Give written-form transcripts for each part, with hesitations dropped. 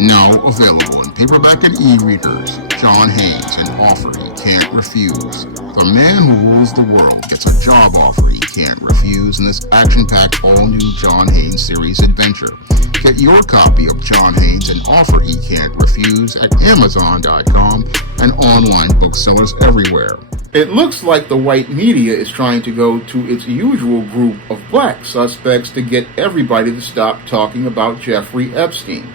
Now available in paperback and e-readers, John Haynes, an offer he can't refuse. The man who rules the world gets a job offer he can't refuse in this action-packed all-new John Haynes series adventure. Get your copy of John Haynes, an offer he can't refuse at Amazon.com and online booksellers everywhere. It looks like the white media is trying to go to its usual group of black suspects to get everybody to stop talking about Jeffrey Epstein.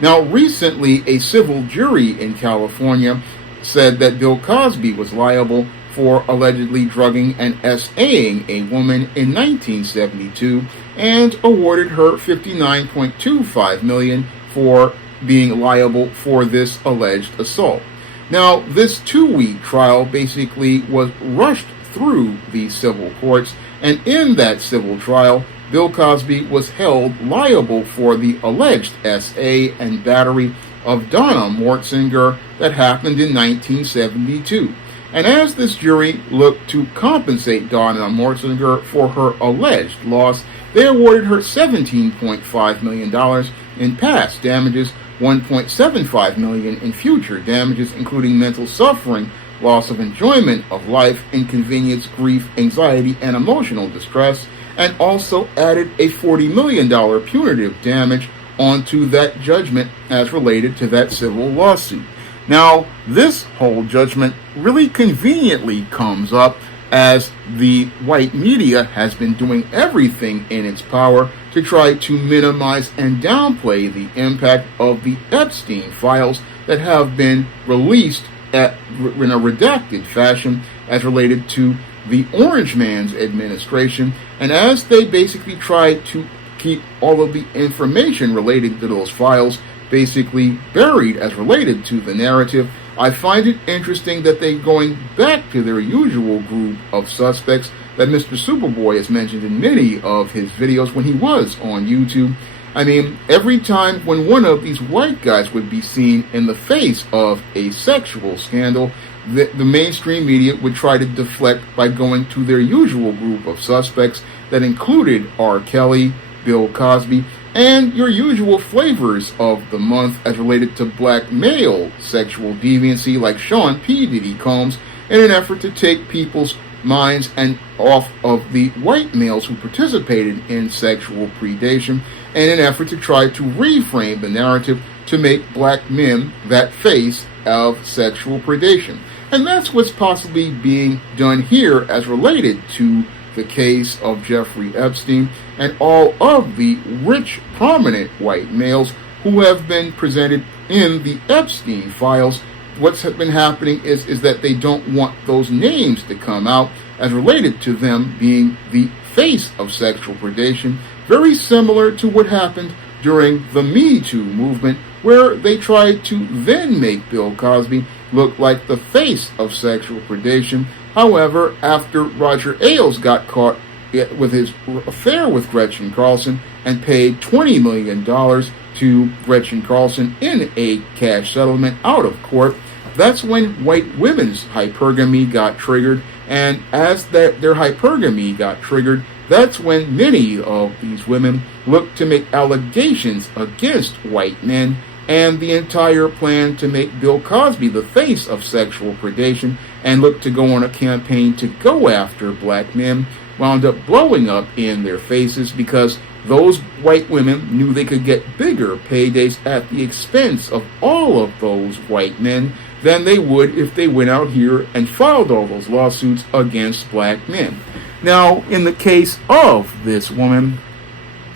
Now, recently, a civil jury in California said that Bill Cosby was liable for allegedly drugging and SAing a woman in 1972 and awarded her $59.25 million for being liable for this alleged assault. Now, this 2-week trial basically was rushed through the civil courts, and in that civil trial, Bill Cosby was held liable for the alleged SA and battery of Donna Mortzinger that happened in 1972. And as this jury looked to compensate Donna Mortzinger for her alleged loss, they awarded her $17.5 million in past damages, $1.75 million in future damages, including mental suffering, loss of enjoyment of life, inconvenience, grief, anxiety, and emotional distress, and also added a $40 million punitive damage onto that judgment as related to that civil lawsuit. Now, this whole judgment really conveniently comes up as the white media has been doing everything in its power to try to minimize and downplay the impact of the Epstein files that have been released in a redacted fashion as related to the Orange Man's administration, and as they basically try to keep all of the information related to those files basically buried as related to the narrative, I find it interesting that they're going back to their usual group of suspects that Mr. Superboy has mentioned in many of his videos when he was on YouTube. I mean, every time when one of these white guys would be seen in the face of a sexual scandal, the mainstream media would try to deflect by going to their usual group of suspects that included R. Kelly, Bill Cosby, and your usual flavors of the month as related to black male sexual deviancy like Sean P. Diddy Combs, in an effort to take people's minds and off of the white males who participated in sexual predation, and in an effort to try to reframe the narrative to make black men that face of sexual predation. And that's what's possibly being done here as related to the case of Jeffrey Epstein and all of the rich, prominent white males who have been presented in the Epstein files. What's been happening is that they don't want those names to come out as related to them being the face of sexual predation, very similar to what happened during the Me Too movement, where they tried to then make Bill Cosby look like the face of sexual predation. However, after Roger Ailes got caught with his affair with Gretchen Carlson and paid $20 million to Gretchen Carlson in a cash settlement out of court, that's when white women's hypergamy got triggered. And as their hypergamy got triggered, that's when many of these women looked to make allegations against white men, and the entire plan to make Bill Cosby the face of sexual predation and look to go on a campaign to go after black men wound up blowing up in their faces, because those white women knew they could get bigger paydays at the expense of all of those white men than they would if they went out here and filed all those lawsuits against black men. Now, in the case of this woman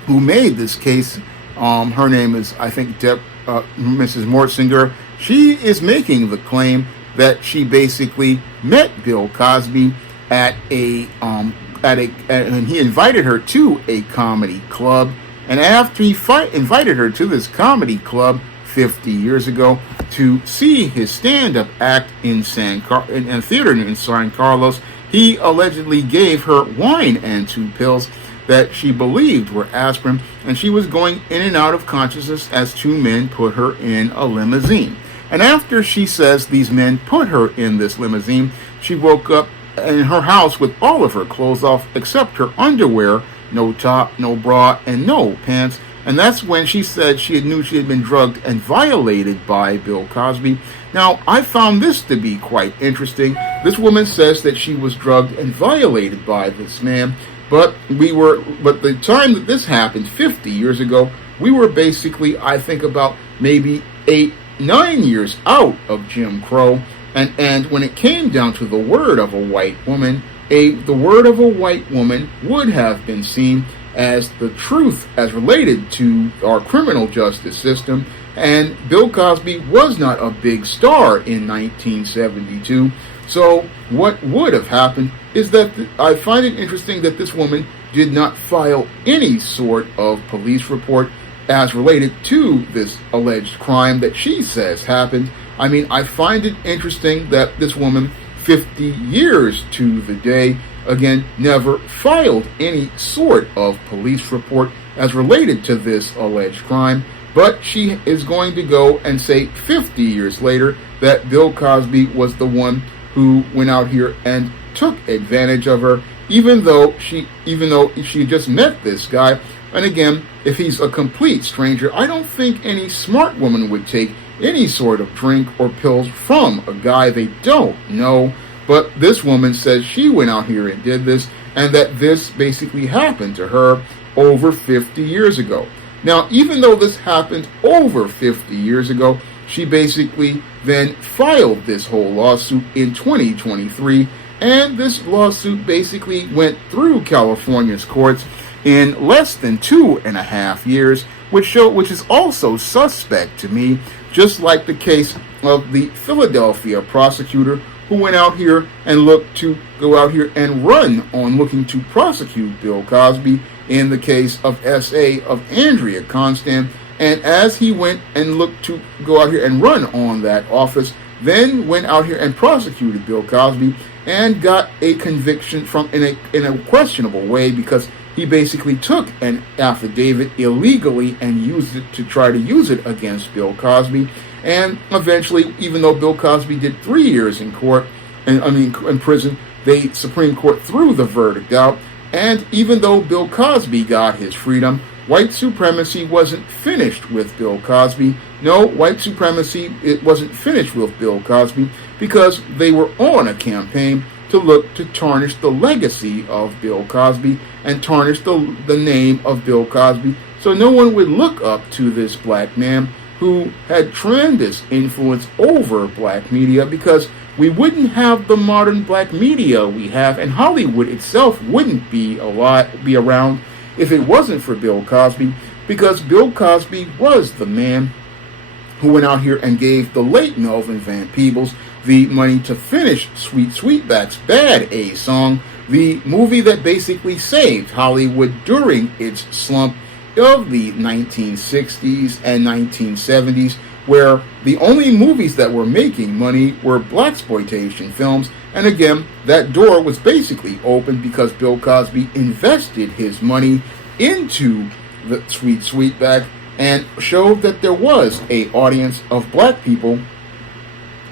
who made this case, her name is, I think, Mrs. Mortzinger. She is making the claim that she basically met Bill Cosby and he invited her to a comedy club, and after he invited her to this comedy club 50 years ago to see his stand-up act in a theater in San Carlos, he allegedly gave her wine and 2 pills that she believed were aspirin, and she was going in and out of consciousness as 2 men put her in a limousine. And after she says these men put her in this limousine, she woke up in her house with all of her clothes off except her underwear, no top, no bra, and no pants. And that's when she said she knew she had been drugged and violated by Bill Cosby. Now, I found this to be quite interesting. This woman says that she was drugged and violated by this man, but the time that this happened, 50 years ago, we were basically, I think, about maybe 8-9 years out of Jim Crow. And when it came down to the word of a white woman, the word of a white woman would have been seen as the truth as related to our criminal justice system. And Bill Cosby was not a big star in 1972. So what would have happened is that I find it interesting that this woman did not file any sort of police report as related to this alleged crime that she says happened. I mean, I find it interesting that this woman, 50 years to the day, again, never filed any sort of police report as related to this alleged crime, but she is going to go and say 50 years later that Bill Cosby was the one who went out here and took advantage of her, even though she just met this guy. And again, if he's a complete stranger, I don't think any smart woman would take any sort of drink or pills from a guy they don't know. But this woman says she went out here and did this, and that this basically happened to her over 50 years ago. Now, even though this happened over 50 years ago, she basically then filed this whole lawsuit in 2023, and this lawsuit basically went through California's courts in less than 2.5 years, which is also suspect to me, just like the case of the Philadelphia prosecutor who went out here and looked to go out here and run on looking to prosecute Bill Cosby in the case of S.A. of Andrea Constand. And as he went and looked to go out here and run on that office, then went out here and prosecuted Bill Cosby and got a conviction in a questionable way, because he basically took an affidavit illegally and used it to try to use it against Bill Cosby. And eventually, even though Bill Cosby did 3 years in prison, the Supreme Court threw the verdict out. And even though Bill Cosby got his freedom, white supremacy wasn't finished with Bill Cosby. No, white supremacy, it wasn't finished with Bill Cosby, because they were on a campaign to look to tarnish the legacy of Bill Cosby and tarnish the name of Bill Cosby, so no one would look up to this black man who had tremendous influence over black media, because we wouldn't have the modern black media we have, and Hollywood itself wouldn't be around if it wasn't for Bill Cosby, because Bill Cosby was the man who went out here and gave the late Melvin Van Peebles the money to finish Sweet Sweetback's Bad A Song, the movie that basically saved Hollywood during its slump of the 1960s and 1970s, where the only movies that were making money were blaxploitation films. And again, that door was basically opened because Bill Cosby invested his money into the Sweet Sweetback and showed that there was an audience of black people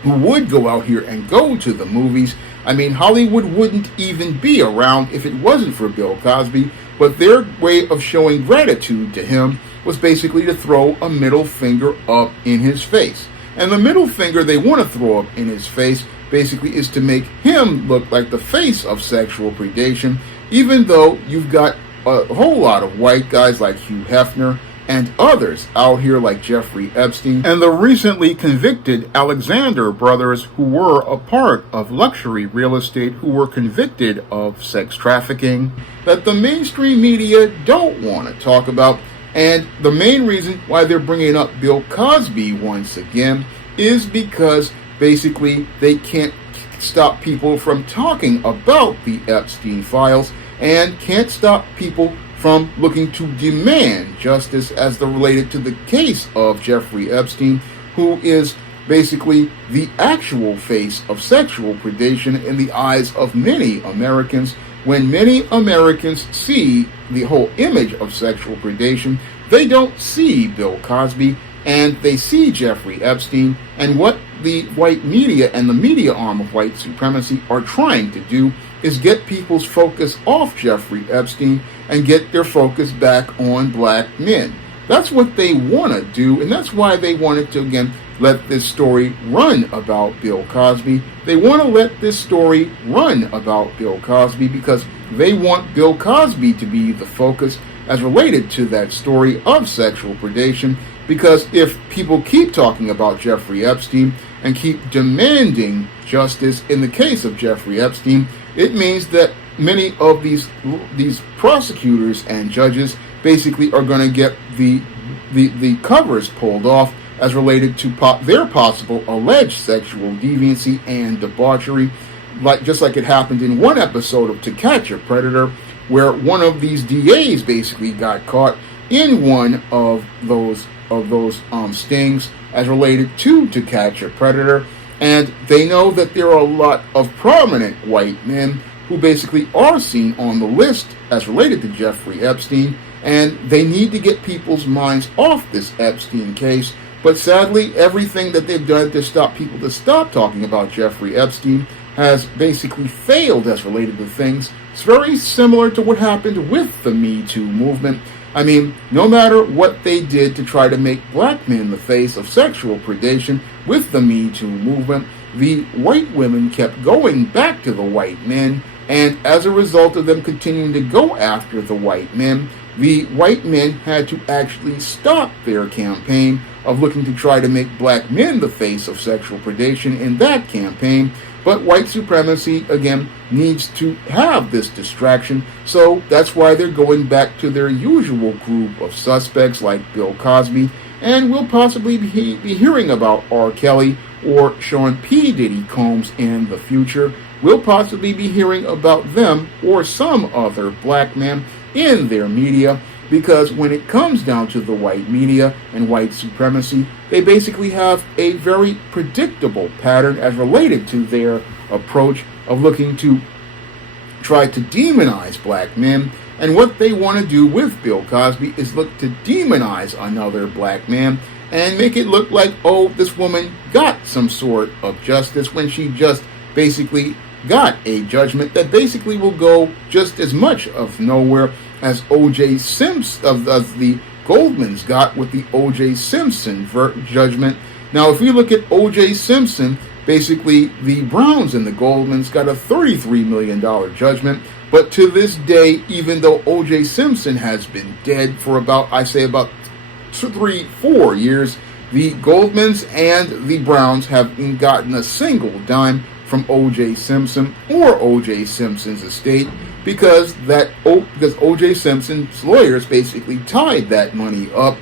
who would go out here and go to the movies. I mean, Hollywood wouldn't even be around if it wasn't for Bill Cosby, but their way of showing gratitude to him was basically to throw a middle finger up in his face. And the middle finger they want to throw up in his face basically is to make him look like the face of sexual predation, even though you've got a whole lot of white guys like Hugh Hefner and others out here like Jeffrey Epstein and the recently convicted Alexander brothers, who were a part of luxury real estate, who were convicted of sex trafficking, that the mainstream media don't want to talk about. And the main reason why they're bringing up Bill Cosby once again is because basically they can't stop people from talking about the Epstein files and can't stop people from looking to demand justice as related to the case of Jeffrey Epstein, who is basically the actual face of sexual predation in the eyes of many Americans. When many Americans see the whole image of sexual predation, they don't see Bill Cosby, and they see Jeffrey Epstein. And what the white media and the media arm of white supremacy are trying to do is get people's focus off Jeffrey Epstein and get their focus back on black men. That's what they want to do, and that's why they wanted to, again, let this story run about Bill Cosby. They want to let this story run about Bill Cosby because they want Bill Cosby to be the focus as related to that story of sexual predation. Because if people keep talking about Jeffrey Epstein and keep demanding justice in the case of Jeffrey Epstein, it means that many of these prosecutors and judges basically are going to get the covers pulled off as related to their possible alleged sexual deviancy and debauchery, just like it happened in one episode of To Catch a Predator, where one of these DAs basically got caught in one of those stings as related to Catch a Predator, and they know that there are a lot of prominent white men who basically are seen on the list as related to Jeffrey Epstein, and they need to get people's minds off this Epstein case. But sadly, everything that they've done to stop people to stop talking about Jeffrey Epstein has basically failed as related to things. It's very similar to what happened with the Me Too movement. I mean, no matter what they did to try to make black men the face of sexual predation with the Me Too movement, the white women kept going back to the white men, and as a result of them continuing to go after the white men, the white men had to actually stop their campaign of looking to try to make black men the face of sexual predation in that campaign. But white supremacy, again, needs to have this distraction, so that's why they're going back to their usual group of suspects like Bill Cosby, and we'll possibly be hearing about R. Kelly or Sean P. Diddy Combs in the future. We'll possibly be hearing about them or some other black man in their media, because when it comes down to the white media and white supremacy, they basically have a very predictable pattern as related to their approach of looking to try to demonize black men. And what they want to do with Bill Cosby is look to demonize another black man and make it look like, oh, this woman got some sort of justice when she just basically got a judgment that basically will go just as much of nowhere as O.J. Simpson of the Goldmans got with the O.J. Simpson judgment. Now, if we look at O.J. Simpson, basically the Browns and the Goldmans got a $33 million judgment. But to this day, even though O.J. Simpson has been dead for about 3-4 years, the Goldmans and the Browns haven't gotten a single dime from O.J. Simpson or O.J. Simpson's estate, because O.J. Simpson's lawyers basically tied that money up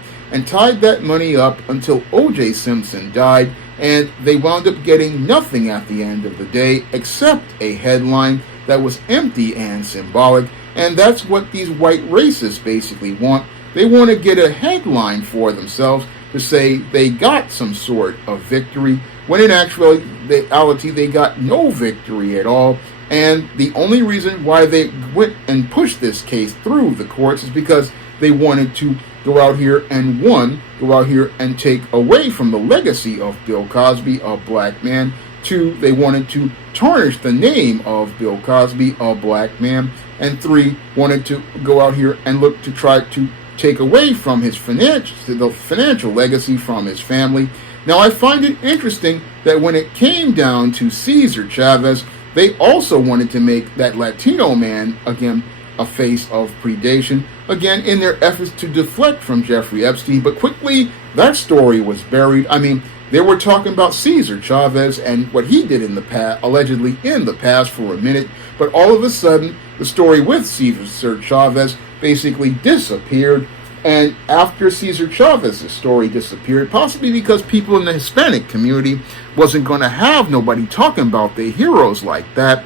until O.J. Simpson died, and they wound up getting nothing at the end of the day except a headline that was empty and symbolic. And that's what these white racists basically want. They want to get a headline for themselves to say they got some sort of victory, when in actuality they got no victory at all. And the only reason why they went and pushed this case through the courts is because they wanted to go out here and take away from the legacy of Bill Cosby, a black man. 2, they wanted to tarnish the name of Bill Cosby, a black man. And 3, wanted to go out here and look to try to take away from the financial legacy from his family. Now, I find it interesting that when it came down to Cesar Chavez, they also wanted to make that Latino man, again, a face of predation, again, in their efforts to deflect from Jeffrey Epstein. But quickly, that story was buried. I mean, they were talking about Cesar Chavez and what he did in the past, allegedly in the past, for a minute. But all of a sudden, the story with Cesar Chavez basically disappeared. And after Cesar Chavez's story disappeared, possibly because people in the Hispanic community wasn't going to have nobody talking about their heroes like that,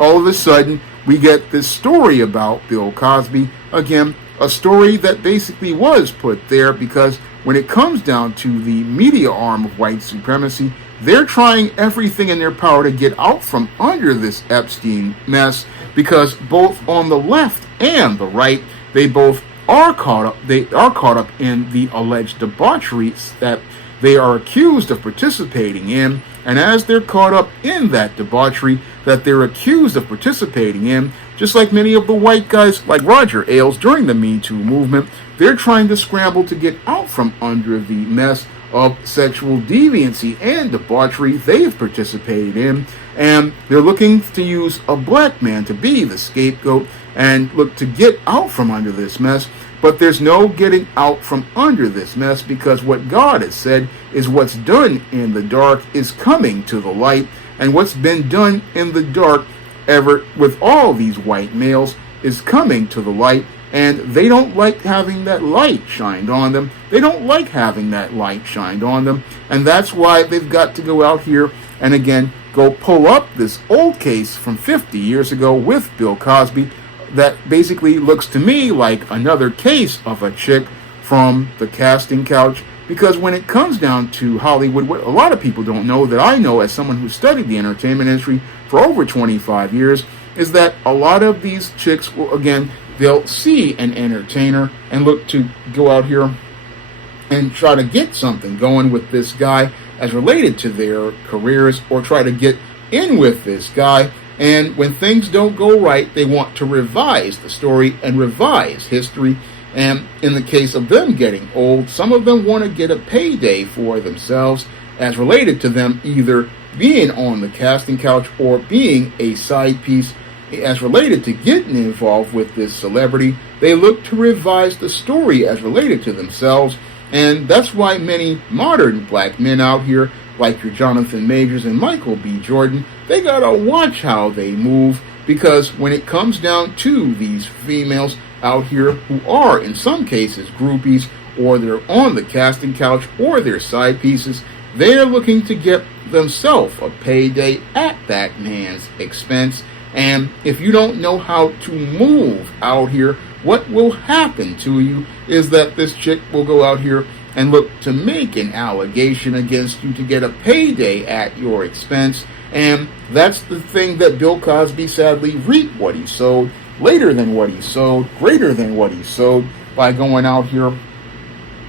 all of a sudden we get this story about Bill Cosby. Again, a story that basically was put there because when it comes down to the media arm of white supremacy, they're trying everything in their power to get out from under this Epstein mess, because both on the left and the right, they both are caught up in the alleged debauchery that they are accused of participating in. And as they're caught up in that debauchery that they're accused of participating in, Just like many of the white guys like Roger Ailes during the Me Too movement, they're trying to scramble to get out from under the mess of sexual deviancy and debauchery they've participated in, and they're looking to use a black man to be the scapegoat and look to get out from under this mess. But there's no getting out from under this mess, because what God has said is what's done in the dark is coming to the light, and what's been done in the dark ever with all these white males is coming to the light, and they don't like having that light shined on them. They don't like having that light shined on them, and that's why they've got to go out here and again go pull up this old case from 50 years ago with Bill Cosby that basically looks to me like another case of a chick from the casting couch. Because when it comes down to Hollywood, what a lot of people don't know, that I know as someone who studied the entertainment industry for over 25 years, is that a lot of these chicks will, again, they'll see an entertainer and look to go out here and try to get something going with this guy as related to their careers, or try to get in with this guy. And when things don't go right, they want to revise the story and revise history. And in the case of them getting old, some of them want to get a payday for themselves as related to them either being on the casting couch or being a side piece. As related to getting involved with this celebrity, they look to revise the story as related to themselves. And that's why many modern black men out here, like your Jonathan Majors and Michael B. Jordan, they gotta watch how they move, because when it comes down to these females out here who are in some cases groupies, or they're on the casting couch, or they're side pieces, they're looking to get themselves a payday at that man's expense. And if you don't know how to move out here, what will happen to you is that this chick will go out here and look to make an allegation against you to get a payday at your expense. And that's the thing that Bill Cosby sadly reaped what he sowed, later than what he sowed, greater than what he sowed, by going out here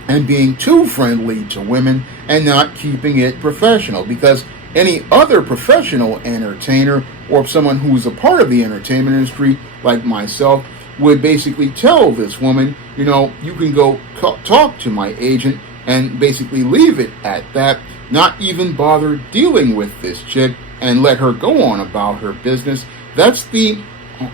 and being too friendly to women and not keeping it professional. Because any other professional entertainer or someone who's a part of the entertainment industry like myself would basically tell this woman, you know, you can go talk to my agent and basically leave it at that, not even bother dealing with this chick and let her go on about her business. That's the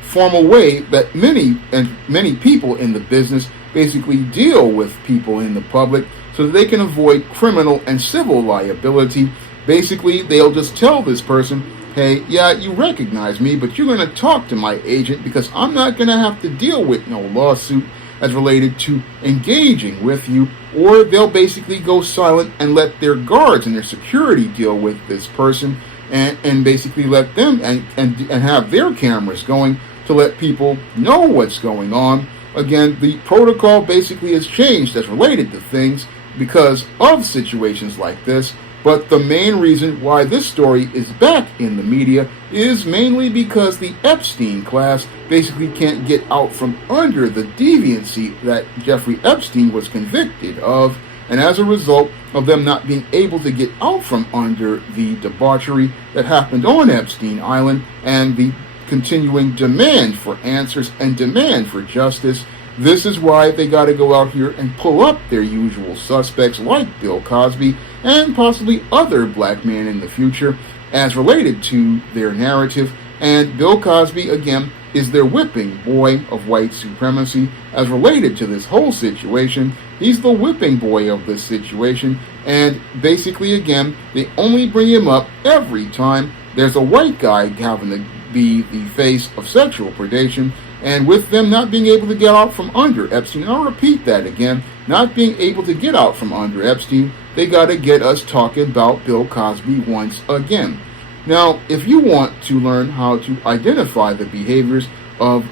formal way that many people in the business basically deal with people in the public, so that they can avoid criminal and civil liability. Basically, they'll just tell this person, hey, yeah, you recognize me, but you're going to talk to my agent, because I'm not going to have to deal with no lawsuit as related to engaging with you. Or they'll basically go silent and let their guards and their security deal with this person, and basically let them and have their cameras going to let people know what's going on. Again, the protocol basically has changed as related to things because of situations like this. But the main reason why this story is back in the media is mainly because the Epstein class basically can't get out from under the deviancy that Jeffrey Epstein was convicted of. And as a result of them not being able to get out from under the debauchery that happened on Epstein Island and the continuing demand for answers and demand for justice, this is why they got to go out here and pull up their usual suspects like Bill Cosby and possibly other black men in the future as related to their narrative. And Bill Cosby, again, is their whipping boy of white supremacy as related to this whole situation. He's the whipping boy of this situation. And basically, again, they only bring him up every time there's a white guy having to be the face of sexual predation. And with them not being able to get out from under Epstein, and I'll repeat that again, not being able to get out from under Epstein, they got to get us talking about Bill Cosby once again. Now, if you want to learn how to identify the behaviors of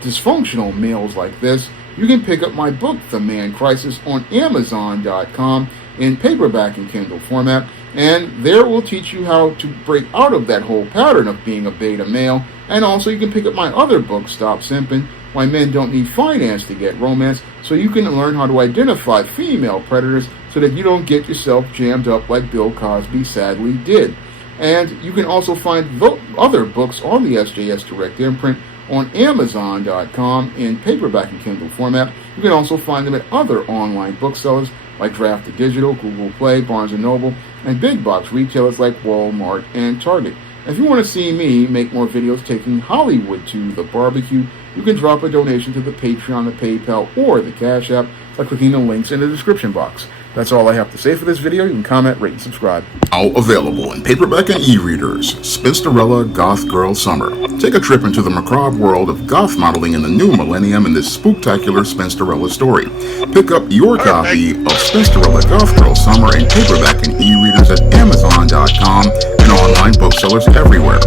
dysfunctional males like this, you can pick up my book, The Man Crisis, on Amazon.com in paperback and Kindle format. And there will teach you how to break out of that whole pattern of being a beta male. And also you can pick up my other book, Stop Simping, Why Men Don't Need Finance to Get Romance, so you can learn how to identify female predators so that you don't get yourself jammed up like Bill Cosby sadly did. And you can also find other books on the SJS Direct imprint on Amazon.com in paperback and Kindle format. You can also find them at other online booksellers like Draft Digital, Google Play, Barnes & Noble, and big box retailers like Walmart and Target. If you want to see me make more videos taking Hollywood to the barbecue, you can drop a donation to the Patreon, the PayPal, or the Cash App by clicking the links in the description box. That's all I have to say for this video. You can comment, rate, and subscribe. Now available in paperback and e-readers, Spinsterella Goth Girl Summer. Take a trip into the macabre world of goth modeling in the new millennium in this spooktacular Spinsterella story. Pick up your copy of Spinsterella Goth Girl Summer in paperback and e-readers at Amazon.com and online booksellers everywhere.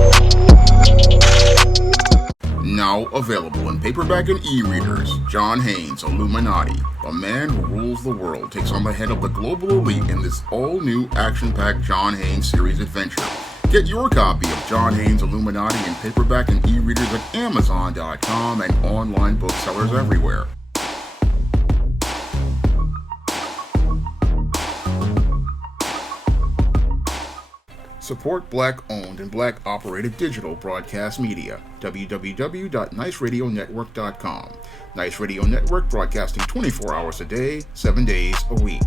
Now available in paperback and e-readers, John Haynes' Illuminati. The man who rules the world takes on the head of the global elite in this all-new action-packed John Haynes series adventure. Get your copy of John Haynes' Illuminati in paperback and e-readers at Amazon.com and online booksellers everywhere. Support Black-owned and Black-operated digital broadcast media. www.niceradionetwork.com. Nice Radio Network, broadcasting 24 hours a day, 7 days a week.